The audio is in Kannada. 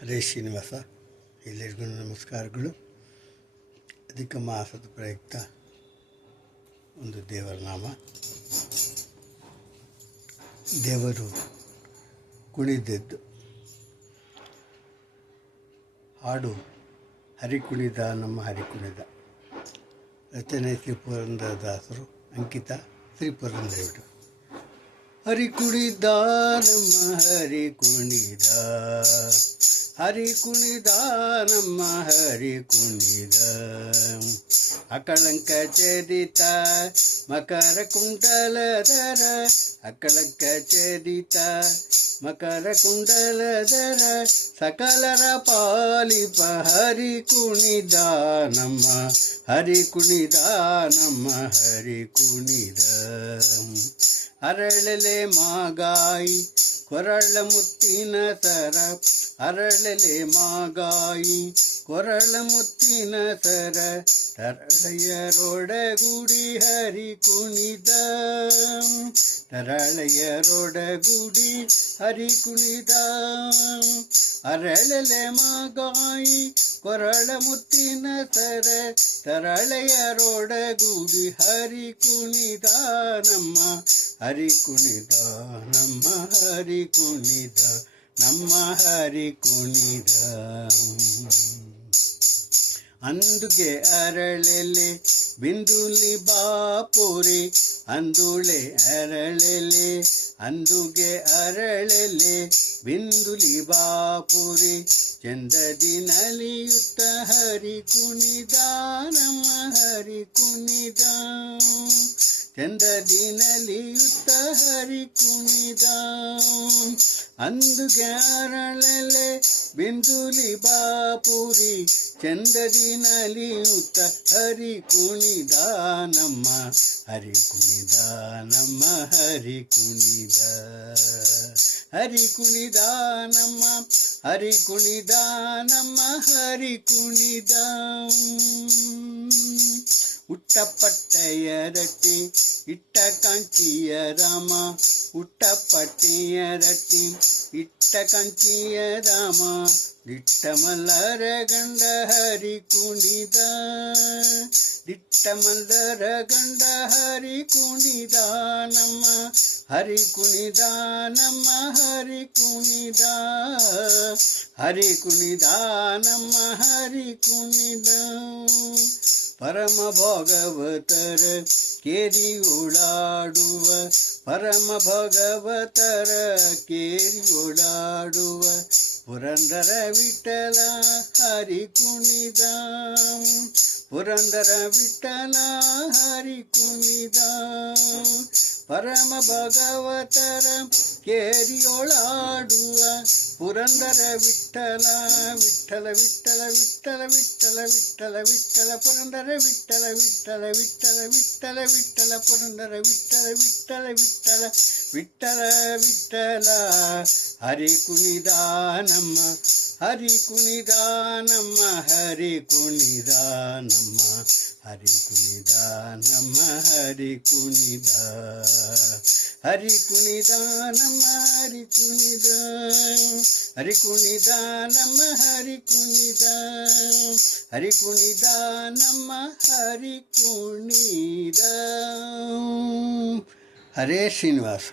ಹರೇ ಶ್ರೀನಿವಾಸ. ಎಲ್ಲರಿಗೂ ನಮಸ್ಕಾರಗಳು. ಅಧಿಕ ಮಾಸದ ಪ್ರಯುಕ್ತ ಒಂದು ದೇವರ ನಾಮ. ದೇವರು ಕುಣಿದದ್ದು ಹಾಡು ಹರಿ ಕುಣಿದ ನಮ್ಮ ಹರಿ ಕುಣಿದ. ರಚನೆ ಶ್ರೀ ಪುರಂದರದಾಸರು, ಅಂಕಿತ ಶ್ರೀ ಪುರಂದರೇಗೌಡರು. ಹರಿ ಕುಣಿದ ನಮ್ಮ ಹರಿ ಕುಣಿದ, ಹರಿ ಕುಣಿದ ನಮ್ಮ ಹರಿ ಕುಣಿದ. ಅಕಳಂಕ ಚರಿತ ಮಕರ ಕುಂಡಲಧರ, ಅಕಳಂಕ ಚರಿತ ಮಕರ ಕುಂಡಲಧರ. ಸಕಲರ ಪಾಲಿಪ ಹರಿ ಕುಣಿದ ನಮ್ಮ ಹರಿ ಕುಣಿದ ನಮ್ಮ ಹರಿ ಕುಣಿದ. ಅರಳಲೆ ಮಾಗಾಯಿ ಕೊರಳ ಮುತ್ತಿನ ಸರ, ಅರಳಲೆ ಮಾಗಾಯಿ ಕೊರಳ ಮುತ್ತಿನ ಸರ. ತರಳೆಯರೊಡಗೂಡಿ ಹರಿ ಕುಣಿದ, ತರಳೆಯರೊಡಗೂಡಿ ಹರಿ ಕುಣಿದ. ಅರಳಲೆ ಮಾಗಾಯಿ ಕೊರಳ ಮುತ್ತಿನ ಸರ, ತರಳೆಯರೊಡಗೂಡಿ ಹರಿ ಕುಣಿದ ನಮ್ಮ ಹರಿ ಕುಣಿದ ನಮ್ಮ ಹರಿ ಕುಣಿದ ನಮ್ಮ ಹರಿ ಕುಣಿದ. ಅಂದುಗೆ ಅರಳೆಲೆ ಬಿಂದುಲಿ ಬಾಪುರಿ, ಅಂದುಳೆ ಅರಳೆಲೆ ಅಂದುಗೆ ಅರಳೆಲೆ ಬಿಂದುಲಿ ಬಾಪುರಿ. ಚಂದದಿ ನಲಿಯುತ್ತ ಹರಿ ಕುಣಿದ ನಮ್ಮ ಹರಿ ಕುಣಿದ, ಚಂದದಿ ನಲಿಯುತ್ತ ಹರಿ ಕುಣಿದ. ಅಂದುಗೆ ಅರಳೆಲೆ ಬಿಂದುಲಿ ಬಾಪುರಿ, ಚಂದದಿ ನಲಿಯುತ್ತ ಹರಿ ಕುಣಿದ ನಮ್ಮ ಹರಿ ಕುಣಿದ ನಮ್ಮ ಹರಿ ಕುಣಿದ. ಹರಿ ಕುಣಿದ ನಮ್ಮ ಹರಿ ಕುಣಿದ ನಮ್ಮ ಹರಿ ಕುಣಿದ. ಉಟ್ಟಪಟ್ಟೆಯ ರಟ್ಟಿ ಇಟ್ಟ ಕಾಂಚಿಯ ರಾಮ, ಉಟ್ಟಪಟ್ಟೆಯ ರಟ್ಟಿ ಇಟ್ಟ ಕಾಂಚಿಯ ರಾಮ. ದಿಟ್ಟ ಮಲ್ಲರ ಗಂಡ ಹರಿ ಕುಣಿದ, ದಿಟ್ಟ ಮಲ್ಲರ ಗಂಡ ಹರಿ ಕುಣಿದ ನಮ್ಮ ಹರಿ ಕುಣಿದ ನಮ್ಮ ಹರಿ ಕುಣಿದ. ಹರಿ ಕುಣಿದ ನಮ್ಮ ಹರಿ ಕುಣಿದ. ಪರಮ ಭಾಗವತರ ಕೇರಿ ಓಡಾಡುವ, ಪರಮ ಭಾಗವತರ ಕೇರಿ ಓಡಾಡುವ. ಪುರಂದರ ವಿಠಲ ಹರಿ ಕುಣಿದ, ಪುರಂದರ ವಿಠಲ ಹರಿ ಕುಣಿದ. ಪರಮ ಭಾಗವತರ ಕೇರಿಯೊಳಾಡುವ ಪುರಂದರ ವಿಠಲ ವಿಠಲ ವಿಠಲ ವಿಠಲ ವಿಠಲ ವಿಠಲ ವಿಠಲ ಪುರಂದರ ವಿಠಲ ವಿಠಲ ವಿಠಲ ವಿಠಲ ವಿಠಲ ಪುರಂದರ ವಿಠಲ ವಿಠಲ ವಿಠಲ ವಿಠಲ ವಿಠಲ. ಹರಿ ಕುಣಿದ ನಮ್ಮ ಹರಿ ಕುಣಿದ ನಮ್ಮ ಹರಿ ಕುಣಿದ ನಮ್ಮ ಹರಿ ಕುಣಿದ ನಮ್ಮ ಹರಿ ಕುಣಿದ. ಹರಿ ಕುಣಿದ ನಮ್ಮ ಹರಿ ಕುಣಿದ, ಹರಿ ಕುಣಿದ ನಮ್ಮ ಹರಿ ಕುಣಿದ, ಹರಿ ಕುಣಿದ ನಮ್ಮ ಹರಿ ಕುಣಿದ. ಹರೇ ಶ್ರೀನಿವಾಸ.